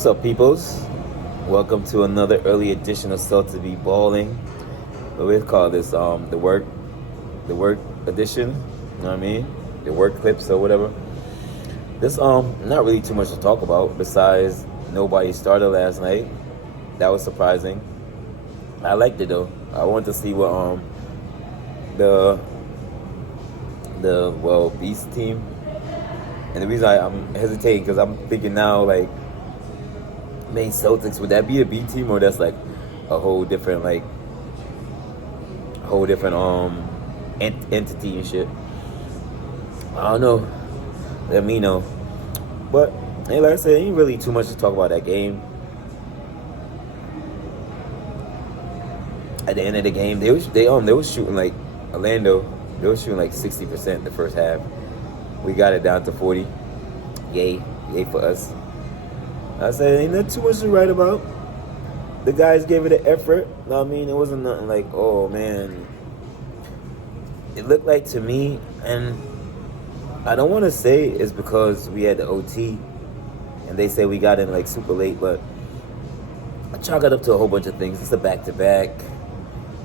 What's up, peoples? Welcome to another early edition of Celtics B Ball'n. What we call this the work edition. You know what I mean? The work clips or whatever. This not really too much to talk about besides nobody started last night. That was surprising. I liked it though. I wanted to see what the Beast team. And the reason I'm hesitating because I'm thinking now like main Celtics, would that be a B team or that's like a whole different entity and shit? I don't know. Let me know. But hey, like I said, ain't really too much to talk about that game. At the end of the game, they was shooting like Orlando. They was shooting like 60% the first half. We got it down to 40. Yay for us. I said, ain't that too much to write about. The guys gave it an effort. I mean, it wasn't nothing like, oh man. It looked like to me, and I don't want to say it's because we had the OT, and they say we got in like super late, but I chalk it up to a whole bunch of things. It's a back-to-back,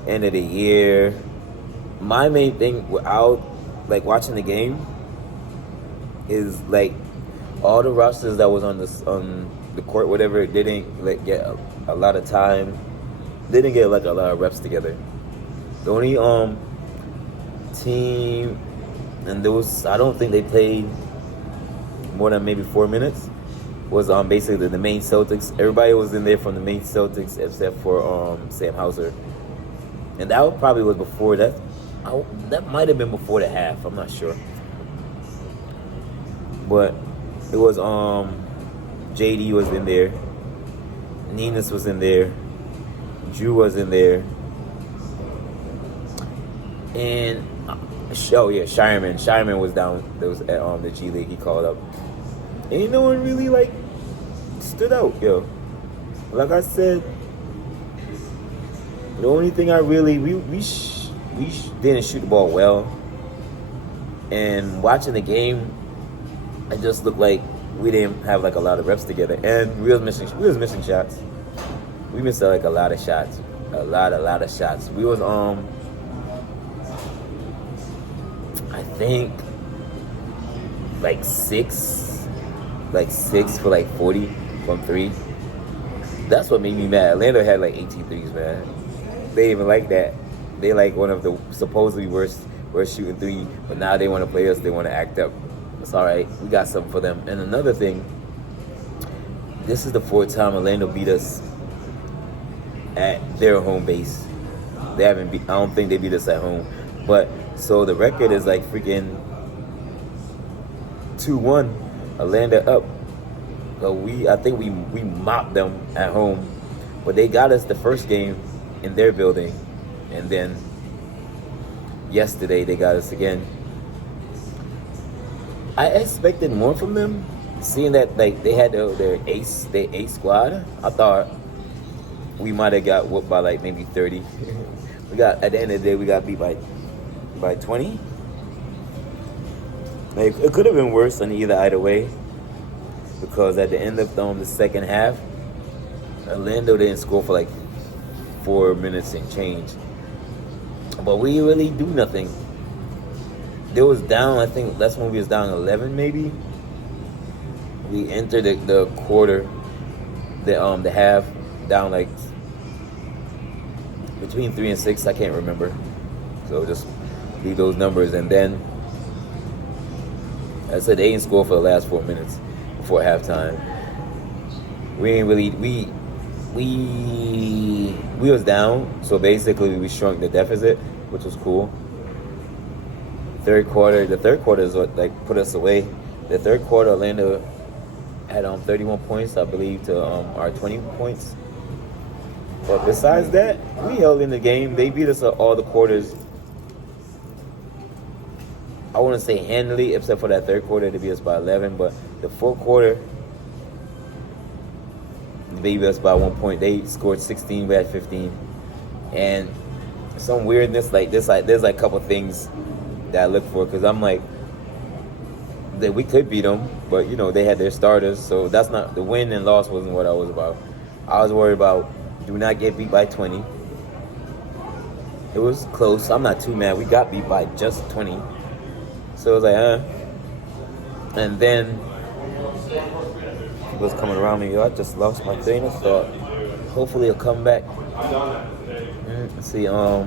end of the year. My main thing without like watching the game is like all the rosters that was on the court, whatever, didn't like get a lot of time. They didn't get like a lot of reps together. The only team, and those I don't think they played more than maybe 4 minutes, was basically the main Celtics. Everybody was in there from the main Celtics except for Sam Hauser, and that probably was before that. That might have been before the half. I'm not sure, but it was JD was in there, Ninus was in there, Drew was in there, and Shireman was down. There was at the G League. He called up. Ain't no one really like stood out, yo. Like I said, the only thing I really we didn't shoot the ball well, and watching the game, it just looked like we didn't have like a lot of reps together, and we was missing shots. We missed like a lot of shots, a lot of shots. We was I think like six for like 40 from three. That's what made me mad. Orlando had like 18 threes, man. They even like that. They like one of the supposedly worst shooting three, but now they want to play us. They want to act up. It's all right. We got something for them. And another thing, this is the fourth time Orlando beat us at their home base. They haven't beat. I don't think they beat us at home. But so the record is like freaking 2-1. Orlando up. So I think we mopped them at home, but they got us the first game in their building, and then yesterday they got us again. I expected more from them, seeing that like they had their ace squad. I thought we might have got whooped by like maybe 30. We got at the end of the day we got beat by 20. Like it could have been worse on either way, because at the end of the second half, Orlando didn't score for like 4 minutes and change, but we really do nothing. They was down, I think that's when we was down 11 maybe. We entered the quarter, the half, down like between 3 and 6, I can't remember. So just leave those numbers, and then I said they didn't score for the last 4 minutes before halftime. We ain't really we was down, so basically we shrunk the deficit, which was cool. The third quarter is what like put us away. The third quarter, Orlando had 31 points, I believe, to our 20 points. But besides that, we held in the game. They beat us all the quarters. I wouldn't say handily, except for that third quarter, they beat us by 11. But the fourth quarter, they beat us by 1 point. They scored 16, we had 15. And some weirdness like this, like there's like a couple things that I look for, because I'm like, that we could beat them, but they had their starters, so that's not the win and loss wasn't what I was about. I was worried about do not get beat by 20. It was close. I'm not too mad. We got beat by just 20, so it was like, and then was coming around me. Yo, I just lost my train of thought. Hopefully it'll come back. Let's see. I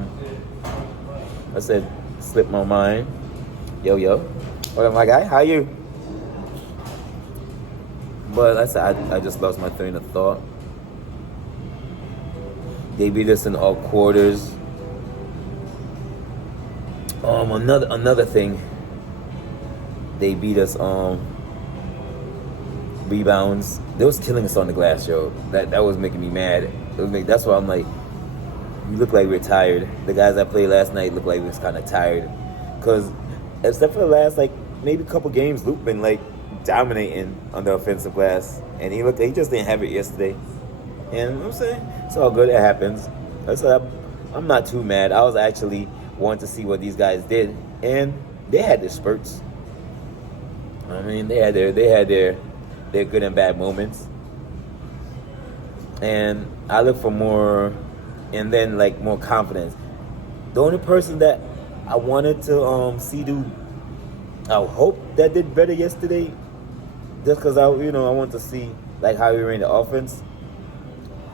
said, slipped my mind. Yo. What up, my guy? How you? But I said, I just lost my train of thought. They beat us in all quarters. Another thing. They beat us. Rebounds. They was killing us on the glass, yo. That was making me mad. That's why I'm like, we look like we're tired. The guys I played last night look like we was kind of tired, cause except for the last maybe couple games, Luke been dominating on the offensive glass, and he just didn't have it yesterday. And I'm saying it's all good. It happens. I'm not too mad. I was actually wanting to see what these guys did, and they had their spurts. I mean, they had their good and bad moments, and I look for more, and then more confidence. The only person that I wanted to see I hope that did better yesterday, just because I want to see how he ran the offense,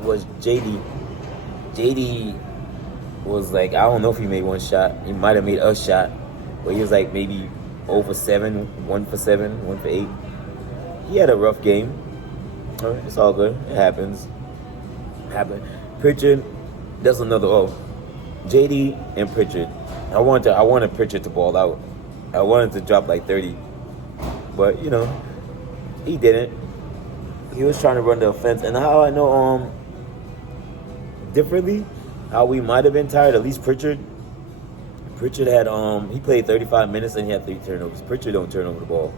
was JD. JD was I don't know if he made one shot. He might have made a shot, but he was maybe 0 for 7, 1 for 7, 1 for 8. He had a rough game. It's all good. It happens. Pritchard, that's another JD and Pritchard. I wanted Pritchard to ball out. I wanted to drop 30. But, he didn't. He was trying to run the offense. And how I know differently, how we might have been tired, at least Pritchard. Pritchard had he played 35 minutes and he had 3 turnovers. Pritchard don't turn over the ball.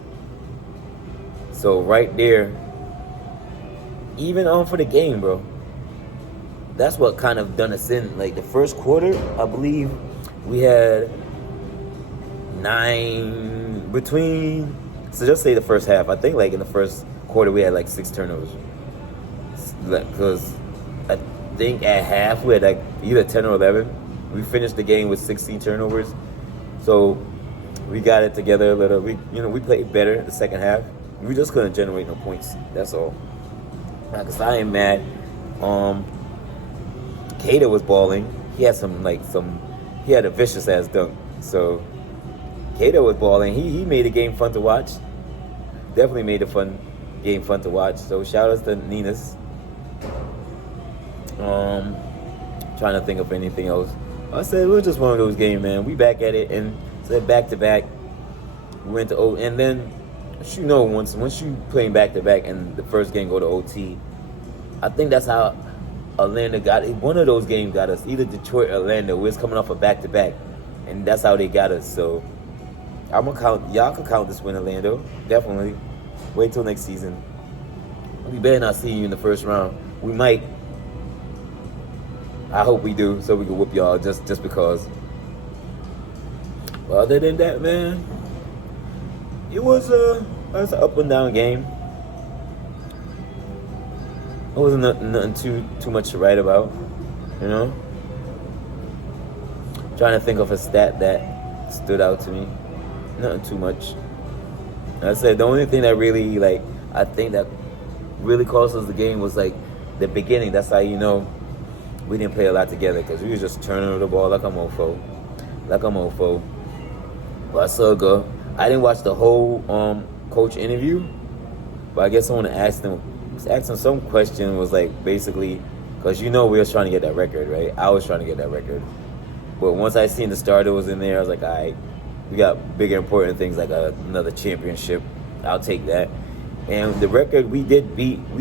So right there, even for the game, bro, that's what kind of done us in. The first quarter, I believe we had 9 between. So just say the first half. I think in the first quarter we had 6 turnovers. Because I think at half we had either 10 or 11. We finished the game with 16 turnovers. So we got it together a little. We played better the second half. We just couldn't generate no points. That's all. Because I ain't mad. Cater was balling. He had he had a vicious ass dunk. So Cater was balling. He made the game fun to watch. Definitely made the game fun to watch. So shout outs to Ninas. Trying to think of anything else. I said it was just one of those games, man. We back at it, and said back to back. We went to and then once you playing back to back and the first game go to OT, I think that's how Atlanta got it. One of those games got us. Either Detroit or Atlanta. We was coming off a back to back, and that's how they got us. So I'm gonna count. Y'all can count this win, Orlando. Definitely. Wait till next season. We better not see you in the first round. We might. I hope we do, so we can whoop y'all just because. But other than that, man, it was an up and down game. It wasn't nothing too much to write about, Trying to think of a stat that stood out to me. Nothing too much. I said the only thing that really I think that really cost us the game was the beginning. That's how we didn't play a lot together, because we was just turning over the ball like a mofo. But I saw go. I didn't watch the whole coach interview, but I guess I want to ask them. Asking some question was basically, because we was trying to get that record, right? I was trying to get that record, but once I seen the starter was in there, I was like, all right, we got bigger important things another championship. I'll take that. And the record we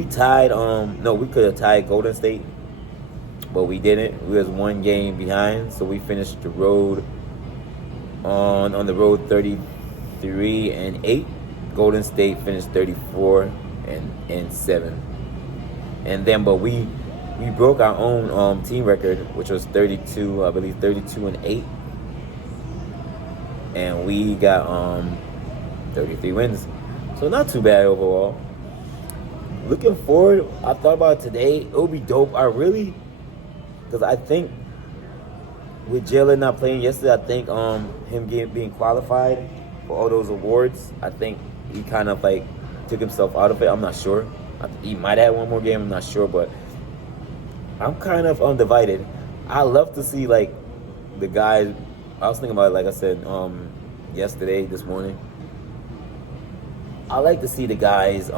tied. We could have tied Golden State, but we didn't. We was 1 game behind, so we finished the road on the road 33-8. Golden State finished 34-7. And then, but we broke our own team record, which was 32-8, and we got 33 wins. So not too bad overall. Looking forward, I thought about it today. It would be dope. Because I think with Jalen not playing yesterday, I think him being qualified for all those awards, I think he kind of like took himself out of it. I'm not sure. He might have one more game. I'm not sure, but I'm kind of undivided. I love to see like the guys. I was thinking about it, like I said this morning. I like to see the guys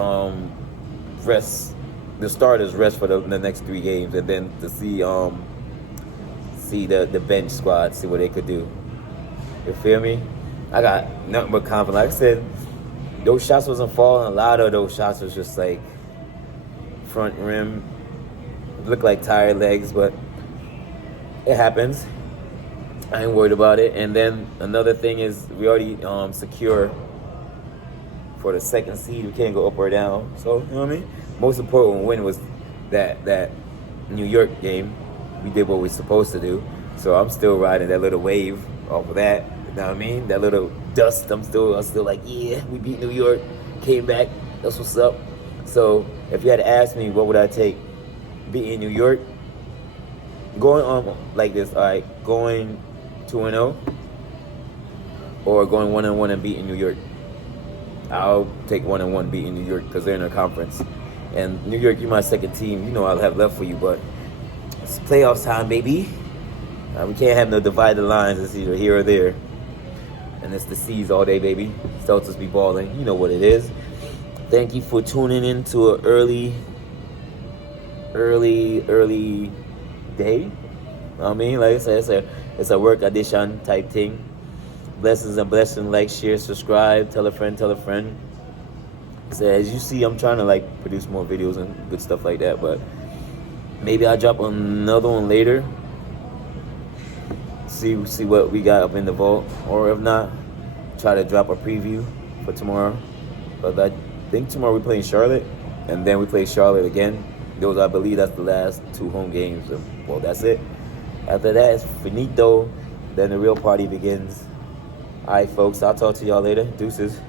rest, the starters rest for the next 3 games, and then to see the bench squad, see what they could do. You feel me? I got nothing but confidence. Like I said, those shots wasn't falling. A lot of those shots was just like front rim. Looked like tired legs, but it happens. I ain't worried about it. And then another thing is we already secure for the 2nd seed. We can't go up or down. So, you know what I mean? Most important win was that New York game. We did what we're supposed to do. So I'm still riding that little wave off of that. You know what I mean? That little dust. I'm still like, yeah, we beat New York. Came back. That's what's up. So if you had to ask me, what would I take? Beating New York? Going on like this, all right, going 2-0 or going 1-1 and beating New York? I'll take 1-1 beating New York because they're in a conference. And New York, you're my second team. You know I'll have left for you, but it's playoffs time, baby. We can't have no divided lines. It's either here or there. And it's the C's all day, baby. Celtics B Ball'n. You know what it is. Thank you for tuning in to an early day. I mean, like I said, it's a work edition type thing. Blessings and blessings. Like, share, subscribe, tell a friend. So as you see, I'm trying to like produce more videos and good stuff like that, but maybe I'll drop another one later. See what we got up in the vault, or if not, try to drop a preview for tomorrow. But I think tomorrow we play in Charlotte, and then we play Charlotte again. I believe that's the last 2 home games. Well, that's it. After that, it's finito. Then the real party begins. All right, folks, I'll talk to y'all later. Deuces.